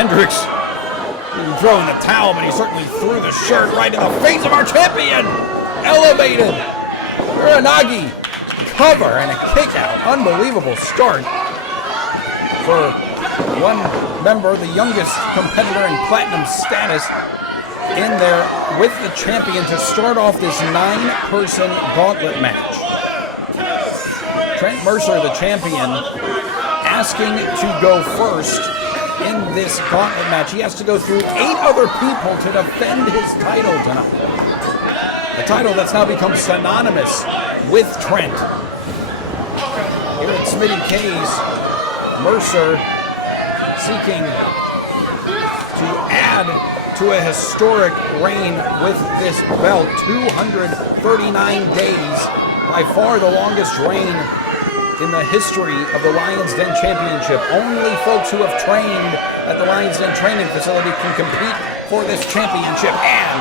Hendricks didn't throw in the towel, but he certainly threw the shirt right in the face of our champion. Elevated. Uranagi cover and a kick out. Unbelievable start for one member, the youngest competitor in platinum status, in there with the champion to start off this 9-person gauntlet match. Trent Mercer, the champion, asking to go first in this gauntlet match. He has to go through 8 other people to defend his title tonight. A title that's now become synonymous with Trent. Here at Smitty K's, Mercer seeking to add to a historic reign with this belt. 239 days, by far the longest reign in the history of the Lions Den Championship. Only folks who have trained at the Lions Den training facility can compete for this championship. And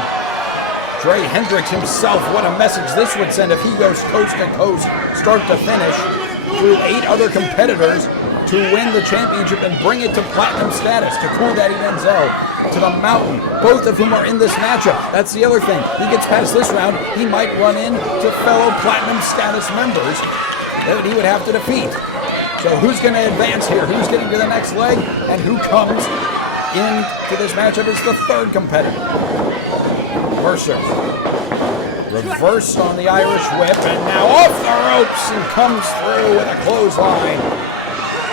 Dre Hendricks himself, what a message this would send if he goes coast to coast, start to finish, through 8 other competitors to win the championship and bring it to platinum status, to Cool Daddy Denzel, to the Mountain, both of whom are in this matchup. That's the other thing. He gets past this round, he might run into fellow platinum status members that he would have to defeat. So who's going to advance here? Who's getting to the next leg? And who comes into this matchup as the 3rd competitor? Mercer reversed on the Irish whip, and now off the ropes and comes through with a clothesline.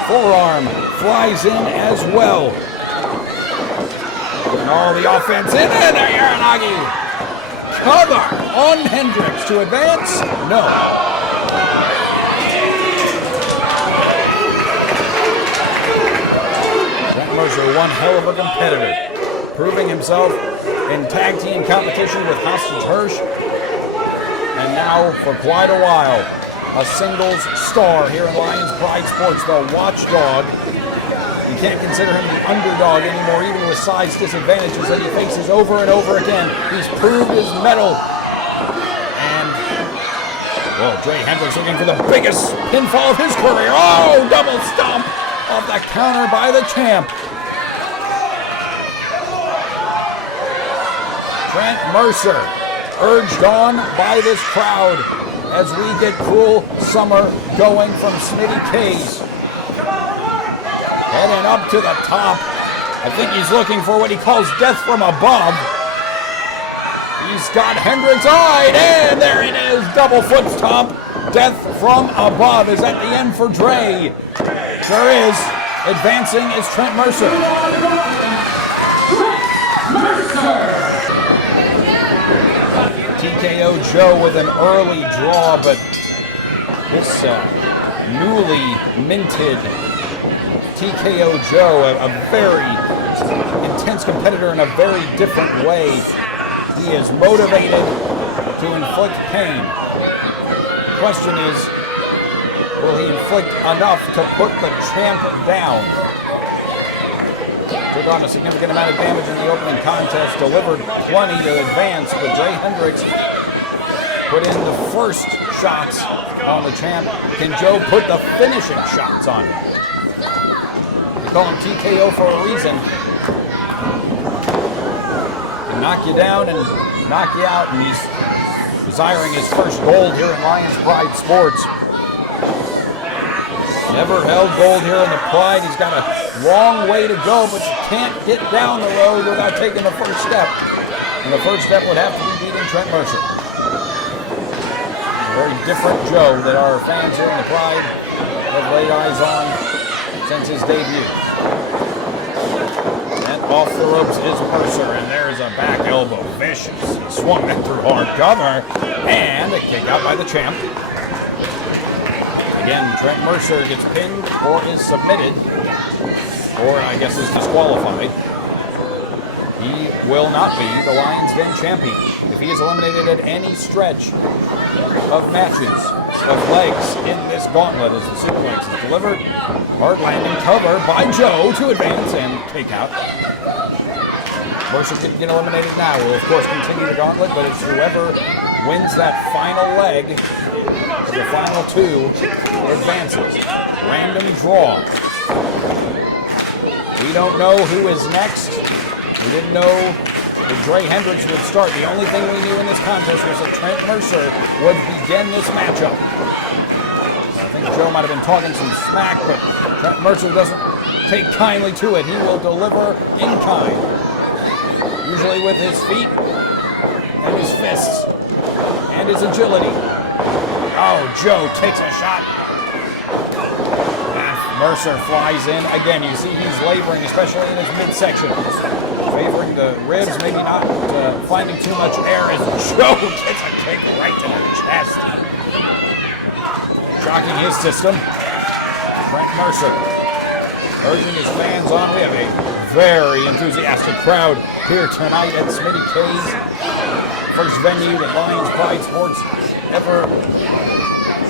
Forearm flies in as well. And all the offense in, and there, Uranagi. Cover on Hendricks to advance? No. Trent Mercer, one hell of a competitor, proving himself in tag team competition with Hostage Hirsch, and now for quite a while a singles star here in Lions Pride Sports, the Watchdog. You can't consider him the underdog anymore, even with size disadvantages that he faces over and over again. He's proved his mettle. And, well, Dre Hendricks looking for the biggest pinfall of his career. Oh, double stomp off the counter by the champ. Trent Mercer, urged on by this crowd as we get Cruel Summer going from Smitty K's. Heading up to the top. I think he's looking for what he calls death from above. He's got Hendricks eyed, and there it is, double foot stomp. Death from above. Is that the end for Dre? Sure is. Advancing is Trent Mercer. TKO Joe with an early draw, but this newly minted TKO Joe, a very intense competitor in a very different way. He is motivated to inflict pain. The question is, will he inflict enough to put the champ down? Took on a significant amount of damage in the opening contest, delivered plenty to advance, but Dre Hendricks put in the first shots on the champ. Can Joe put the finishing shots on him? They call him TKO for a reason. Can knock you down and knock you out, and he's desiring his first gold here in Lions Pride Sports. Never held gold here in the Pride. He's got a long way to go, but you can't get down the road without taking the first step. And the first step would have to be beating Trent Mercer. A very different Joe that our fans here in the Pride have laid eyes on since his debut. And off the ropes is Mercer, and there's a back elbow. Vicious. He swung that through hard cover, and a kick out by the champ. Again, Trent Mercer gets pinned or is submitted, or I guess is disqualified. He will not be the Lions Den champion. If he is eliminated at any stretch of matches, of legs in this gauntlet as the suplex is delivered, hard landing cover by Joe to advance and take out. Mercer can get eliminated now. We'll of course continue the gauntlet, but it's whoever wins that final leg, the final 2, advances. Random draw. We don't know who is next. We didn't know that Dre Hendricks would start. The only thing we knew in this contest was that Trent Mercer would begin this matchup. I think Joe might have been talking some smack, but Trent Mercer doesn't take kindly to it. He will deliver in kind. Usually with his feet and his fists and his agility. Oh, Joe takes a shot. Mercer flies in. Again, you see he's laboring, especially in his midsection. Favoring the ribs, maybe not finding too much air as Joe gets a kick right to the chest. Shocking his system. Trent Mercer urging his fans on. We have a very enthusiastic crowd here tonight at Smitty K's. First venue that Lions Pride Sports ever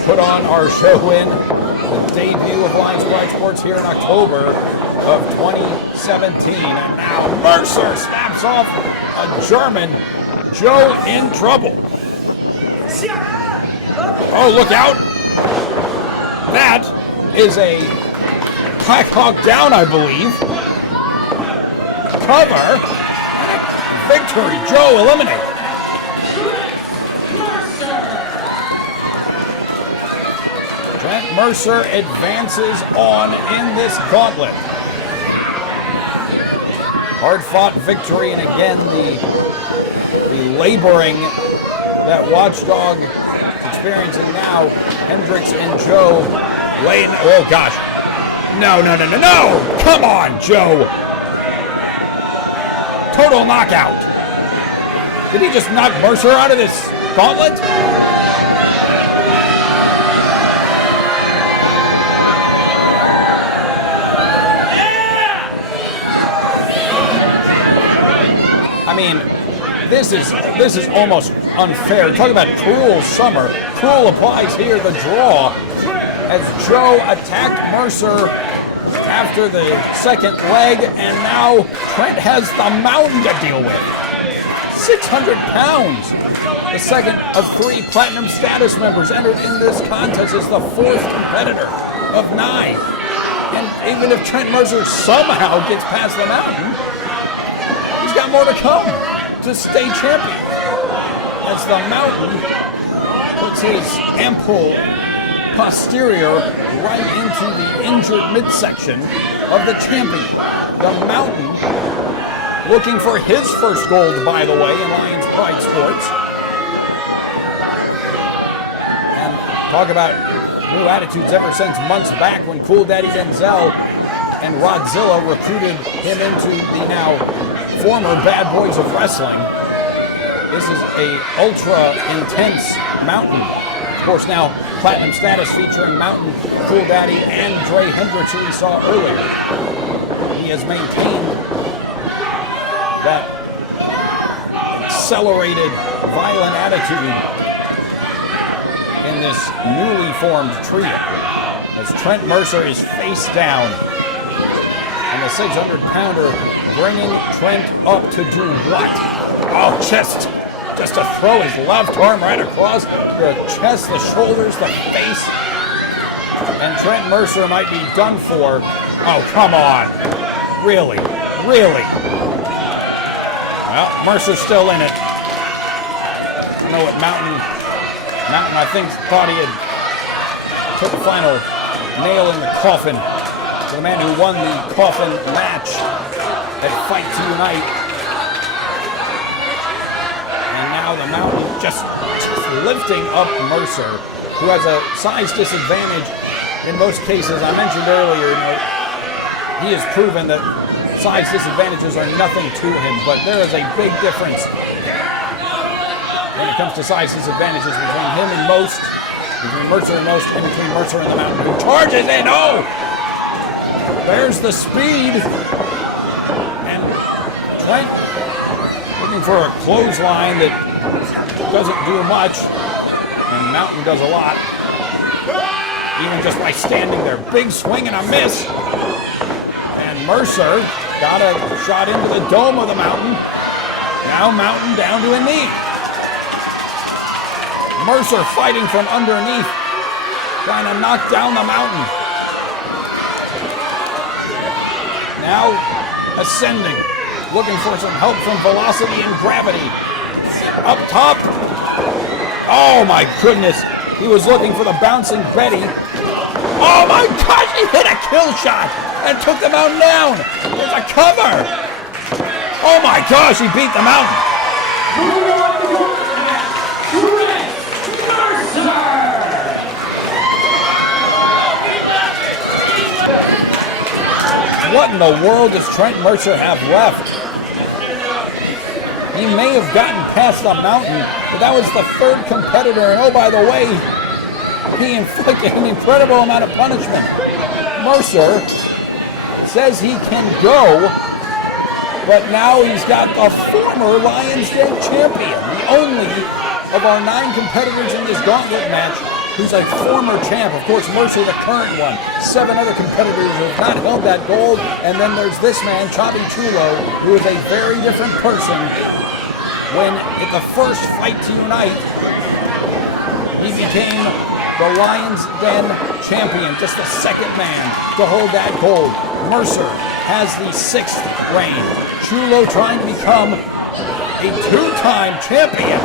put on our show in. The debut of Lions Pride Sports here in October of 2017. And now Mercer snaps off a German. Joe in trouble. Oh, look out. That is a Black Hawk down, I believe. Cover. Victory. Joe eliminated. Trent Mercer advances on in this gauntlet. Hard-fought victory, and again, the laboring that Watchdog is experiencing now. Hendricks and Joe laying, oh gosh. No. Come on, Joe. Total knockout. Did he just knock Mercer out of this gauntlet? I mean, this is almost unfair. Talk about cruel summer. Cruel applies here, the draw, as Joe attacked Mercer after the second leg, and now Trent has the mountain to deal with. 600 pounds. The second of 3 platinum status members entered in this contest as the 4th competitor of 9. And even if Trent Mercer somehow gets past the mountain, he's got more to come to stay champion. As the mountain puts his ample posterior right into the injured midsection of the champion. The mountain looking for his first gold, by the way, in Lions Pride Sports. And talk about new attitudes ever since months back when Cool Daddy Denzel and Rodzilla recruited him into the now former Bad Boys of Wrestling. This is a ultra intense mountain. Of course, now platinum status featuring Mountain, Cool Daddy, and Dre Hendricks, who we saw earlier. He has maintained that accelerated, violent attitude in this newly formed trio. As Trent Mercer is face down, and the 600-pounder bringing Trent up to do what? Oh, just to throw his left arm right across the chest, the shoulders, the face. And Trent Mercer might be done for. Oh, come on. Really? Well, Mercer's still in it. I don't know what Mountain, I think, thought he had put the final nail in the coffin. The man who won the coffin match at Fight to Unite. And now the Mountain just lifting up Mercer, who has a size disadvantage in most cases. I mentioned earlier, he has proven that size disadvantages are nothing to him, but there is a big difference when it comes to size disadvantages between him and most, between Mercer and most, and between Mercer and the Mountain, who charges in. Oh! There's the speed. And Trent looking for a clothesline that doesn't do much. And Mountain does a lot. Even just by standing there. Big swing and a miss. And Mercer got a shot into the dome of the Mountain. Now Mountain down to a knee. Mercer fighting from underneath. Trying to knock down the Mountain. Now ascending, looking for some help from velocity and gravity. Up top. Oh my goodness. He was looking for the bouncing Betty. Oh my gosh, he hit a kill shot and took the mountain down. There's a cover. Oh my gosh, he beat the mountain. What in the world does Trent Mercer have left? He may have gotten past the mountain, but that was the third competitor, and oh, by the way, he inflicted an incredible amount of punishment. Mercer says he can go, but now he's got the former Lions Den champion, the only of our 9 competitors in this gauntlet match who's a former champ. Of course, Mercer, the current one. 7 other competitors who have not held that gold, and then there's this man, Chavi Chulo, who is a very different person. When at the first fight to unite, he became the Lions Den champion, just the second man to hold that gold. Mercer has the 6th reign. Chulo trying to become a 2-time champion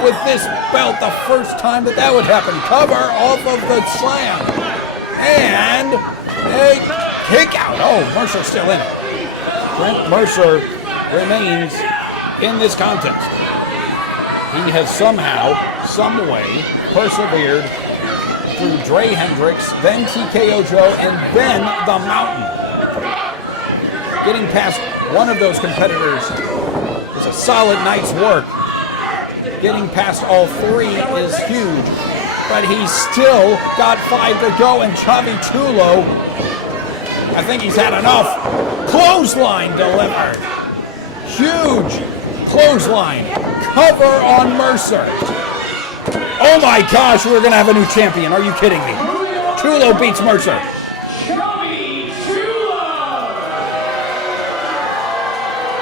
with this belt, the first time that would happen. Cover off of the slam. And a kick out. Oh, Mercer's still in it. Trent Mercer remains in this contest. He has somehow, some way, persevered through Dre Hendricks, then TKO Joe, and then the Mountain. Getting past one of those competitors is a solid night's work. Getting past all 3 is huge, but he's still got 5 to go, and Chavi Chulo, I think he's had enough. Clothesline delivered. Huge clothesline. Cover on Mercer. Oh my gosh, we're going to have a new champion. Are you kidding me? Chulo beats Mercer.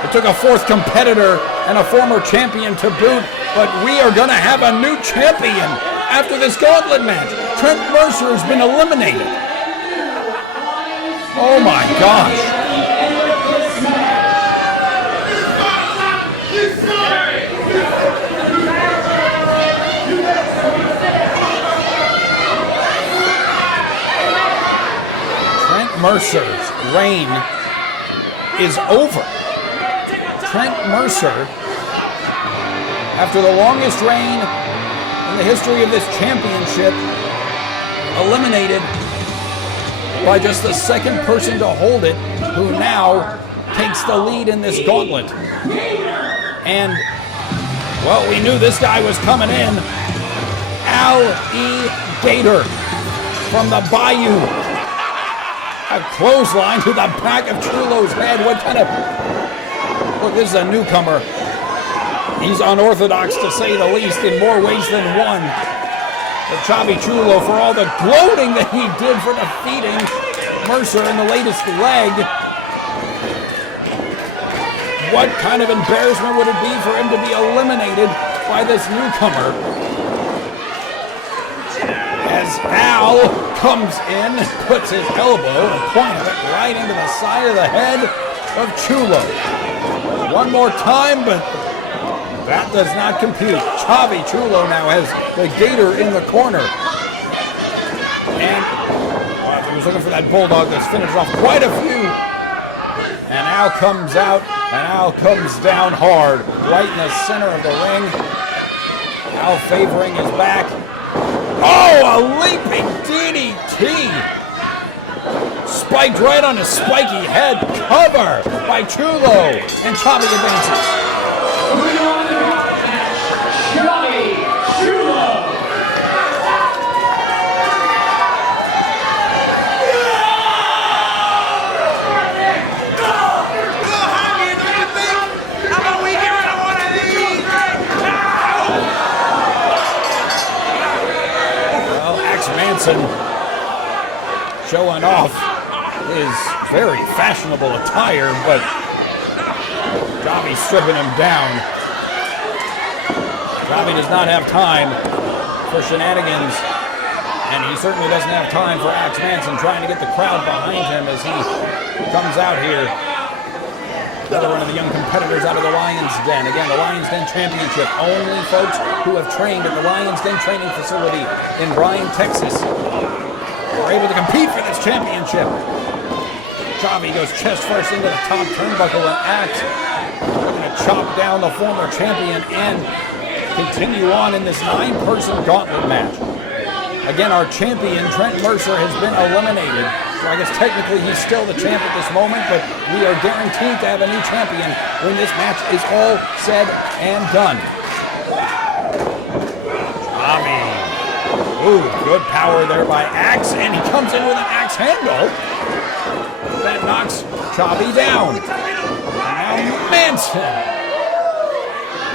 It took a 4th competitor and a former champion to boot, but we are going to have a new champion after this gauntlet match. Trent Mercer has been eliminated. Oh my gosh. Mercer's reign is over. Trent Mercer, after the longest reign in the history of this championship, eliminated by just the 2nd person to hold it, who now takes the lead in this gauntlet. And, well, we knew this guy was coming in. Al E. Gator from the Bayou. A clothesline to the back of Chulo's head. What kind of... Look, this is a newcomer. He's unorthodox, to say the least, in more ways than one. But Chavi Chulo, for all the gloating that he did for defeating Mercer in the latest leg, what kind of embarrassment would it be for him to be eliminated by this newcomer? As Al comes in, puts his elbow, the point of it, right into the side of the head of Chulo. One more time, but that does not compute. Chavi Chulo now has the Gator in the corner. And he was looking for that Bulldog that's finished off quite a few. And Al comes out, and Al comes down hard, right in the center of the ring. Al favoring his back. Oh, a leaping DDT! Spiked right on his spiky head. Cover by Chulo, and Chavi advances. Showing off his very fashionable attire, but Chavi's stripping him down. Chavi does not have time for shenanigans And he certainly doesn't have time for Axe Manson trying to get the crowd behind him as he comes out here. Another one of the young competitors out of the Lion's Den. Again, the Lion's Den Championship. Only folks who have trained at the Lion's Den training facility in Bryan, Texas are able to compete for this championship. Chavi goes chest first into the top turnbuckle, and Axe looking to chop down the former champion and continue on in this 9-person gauntlet match. Again, our champion, Trent Mercer, has been eliminated. So I guess technically he's still the champ at this moment, but we are guaranteed to have a new champion when this match is all said and done. Chavi. Ooh, good power there by Axe, and he comes in with an axe handle. That knocks Chavi down. And now Manson.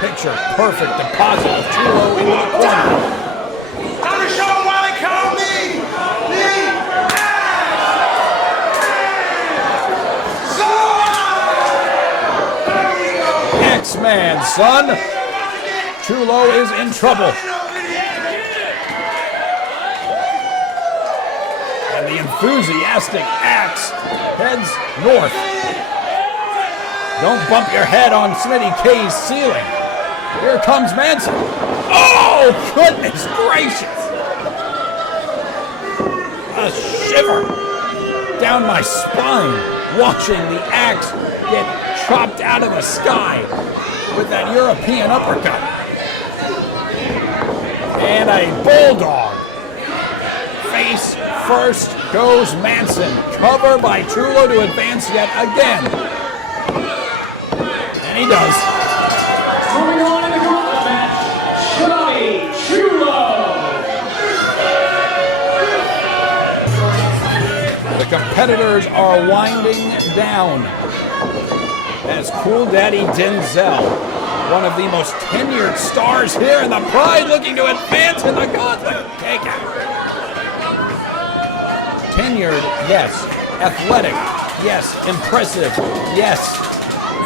Picture perfect deposit of Chulo into the corner. X-Man, son. Chulo is in trouble. And the enthusiastic Axe heads north. Don't bump your head on Smitty K's ceiling. Here comes Manson. Oh, goodness gracious. A shiver down my spine watching the Axe get chopped out of the sky with that European uppercut. And a bulldog. Face first goes Manson. Cover by Chulo to advance yet again. And he does. Moving on in the gauntlet match, Johnny Chulo. The competitors are winding down as Cool Daddy Denzel, one of the most tenured stars here in the Pride, looking to advance in the gauntlet. Take it. Tenured, yes. Athletic, yes. Impressive, yes.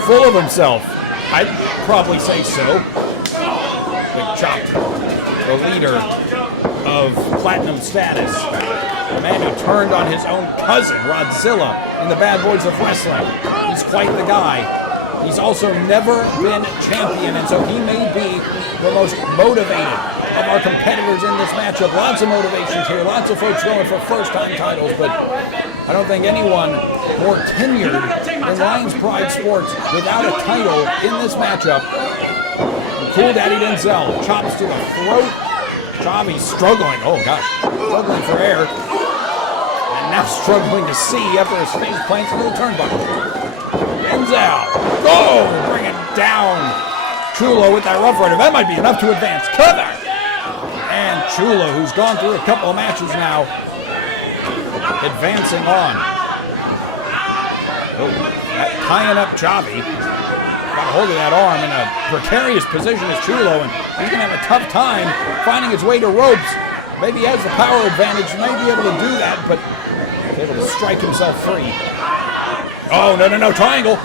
Full of himself, I'd probably say so. Big Chop, the leader of Platinum status. The man who turned on his own cousin, Rodzilla, in the Bad Boys of Wrestling. He's quite the guy. He's also never been champion, and so he may be the most motivated of our competitors in this matchup. Lots of motivations here, lots of folks going for first-time titles, but I don't think anyone more tenured than Lions Pride Sports without a title in this matchup. Cool Daddy Denzel chops to the throat. Chavi's struggling, oh gosh, struggling for air. And now struggling to see after his face plants into the turnbuckle. Denzel, go! Bring it down. Chulo with that Rough Rider. That might be enough to advance. Cover! And Chulo, who's gone through a couple of matches now, advancing on. Oh, tying up Chavi. Got a hold of that arm in a precarious position as Chulo, and he's going to have a tough time finding his way to ropes. Maybe he has the power advantage, may be able to do that, but able to strike himself free. Oh, no, triangle.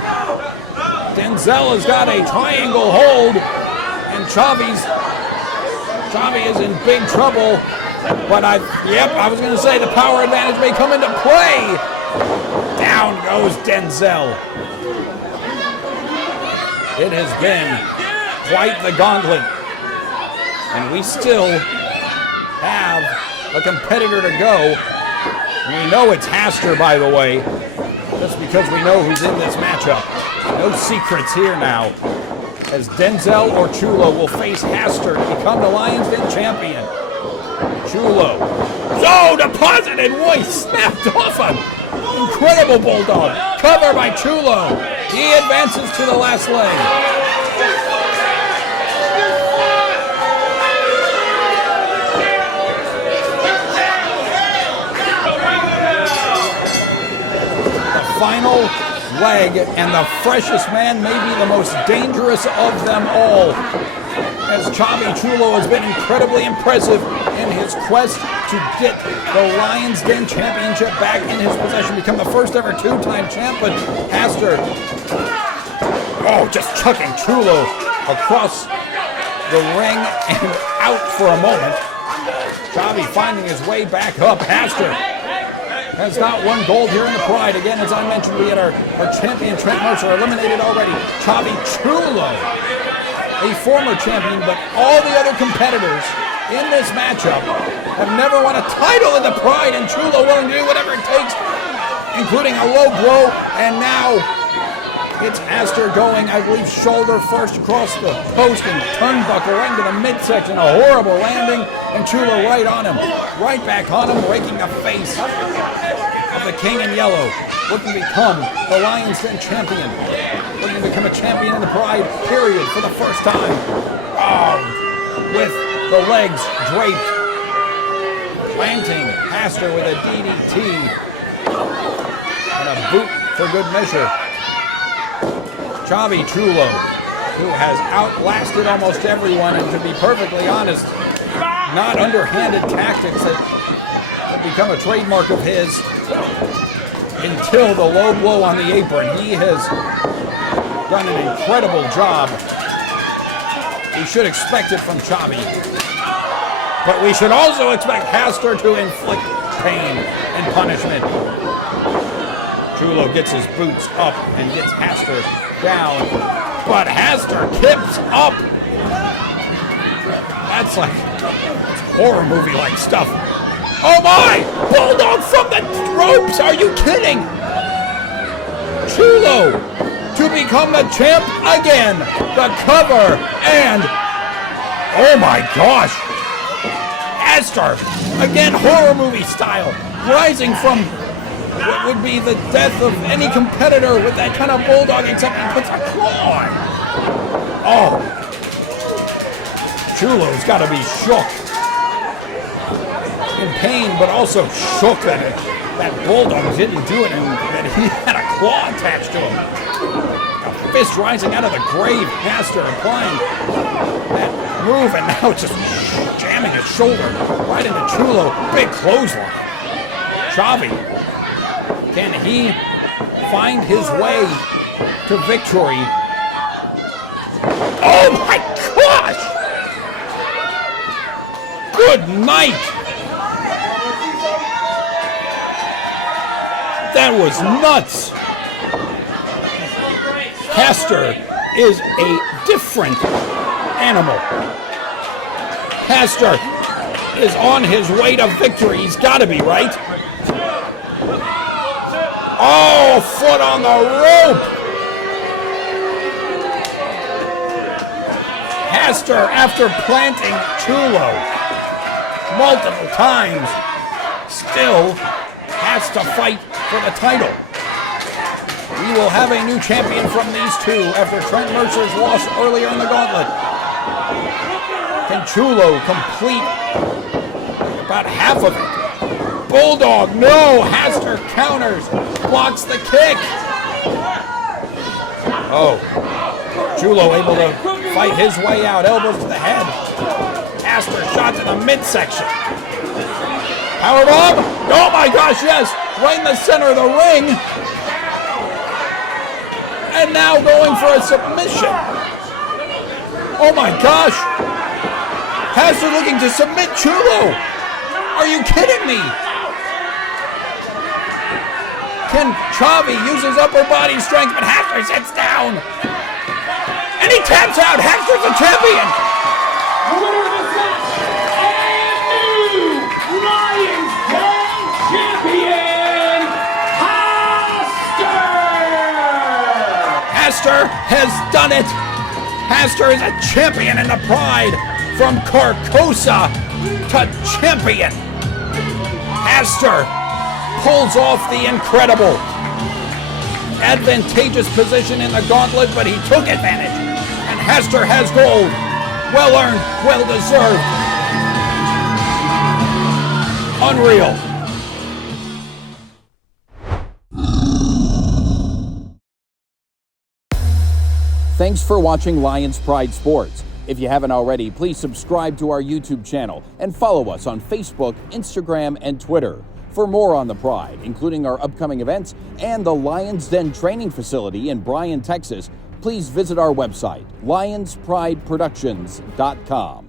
Denzel has got a triangle hold, and Chavi is in big trouble. But I was going to say the power advantage may come into play. Down goes Denzel. It has been quite the gauntlet. And we still have a competitor to go. We know it's Haster, by the way, just because we know who's in this matchup. No secrets here now, as Denzel or Chulo will face Haster to become the Lions Den champion. Chulo. So deposited. Boy, snapped off him. Incredible bulldog. Cover by Chulo. He advances to the last leg. Final leg, and the freshest man may be the most dangerous of them all, as Chavi Chulo has been incredibly impressive in his quest to get the Lions Den Championship back in his possession, become the first ever two-time champ. But Haster, just chucking Chulo across the ring and out for a moment. Chavi finding his way back up. Haster has not won gold here in the Pride. Again, as I mentioned, we had our champion Trent Mercer eliminated already. Chavi Chulo, a former champion, but all the other competitors in this matchup have never won a title in the Pride, and Chulo willing to do whatever it takes, including a low blow, and now it's Haster going, I believe, shoulder first across the post and turnbuckle right into the midsection. A horrible landing, and Chulo right on him. Right back on him, breaking the face of the King in Yellow. Looking to become the Lions Den champion. Looking to become a champion in the Pride, period, for the first time. Oh, with the legs draped. Planting Haster with a DDT. And a boot for good measure. Chavi Chulo, who has outlasted almost everyone, and to be perfectly honest, not underhanded tactics that have become a trademark of his until the low blow on the apron. He has done an incredible job. We should expect it from Chavi, but we should also expect Haster to inflict pain and punishment. Chulo gets his boots up and gets Haster down, but Haster kips up. That's horror movie-like stuff. Oh my! Bulldog from the ropes! Are you kidding? Chulo to become the champ again. The cover and oh my gosh! Haster again, horror movie style, rising from what would be the death of any competitor with that kind of bulldog, except he puts a claw on. Oh. Chulo's got to be shook. In pain, but also shook that bulldog didn't do it and that he had a claw attached to him. A fist rising out of the grave. Haster applying that move, and now it's just jamming his shoulder right into Chulo. Big clothesline. Chavi. Can he find his way to victory? Oh my gosh! Good night! That was nuts! Haster is a different animal. Haster is on his way to victory. He's got to be, right? Oh, foot on the rope! Haster, after planting Chulo multiple times, still has to fight for the title. We will have a new champion from these two after Trent Mercer's loss earlier in the Gauntlet. Can Chulo complete about half of it? Bulldog, no! Haster counters, blocks the kick. Oh, Chulo able to fight his way out, elbows to the head. Haster shot to the midsection. Powerbomb! Oh my gosh, yes! Right in the center of the ring. And now going for a submission. Oh my gosh! Haster looking to submit Chulo. Are you kidding me? Can Chavi use his upper body strength, but Haster sits down. And he taps out. Haster's the champion. The winner of this match, and new Lions Den champion, Haster! Haster has done it. Haster is a champion in the Pride. From Carcosa to champion. Haster pulls off the incredible. Advantageous position in the Gauntlet, but he took advantage. And Haster has gold. Well earned, well deserved. Unreal. Thanks for watching Lions Pride Sports. If you haven't already, please subscribe to our YouTube channel and follow us on Facebook, Instagram, and Twitter. For more on the Pride, including our upcoming events and the Lions Den training facility in Bryan, Texas, please visit our website, lionsprideproductions.com.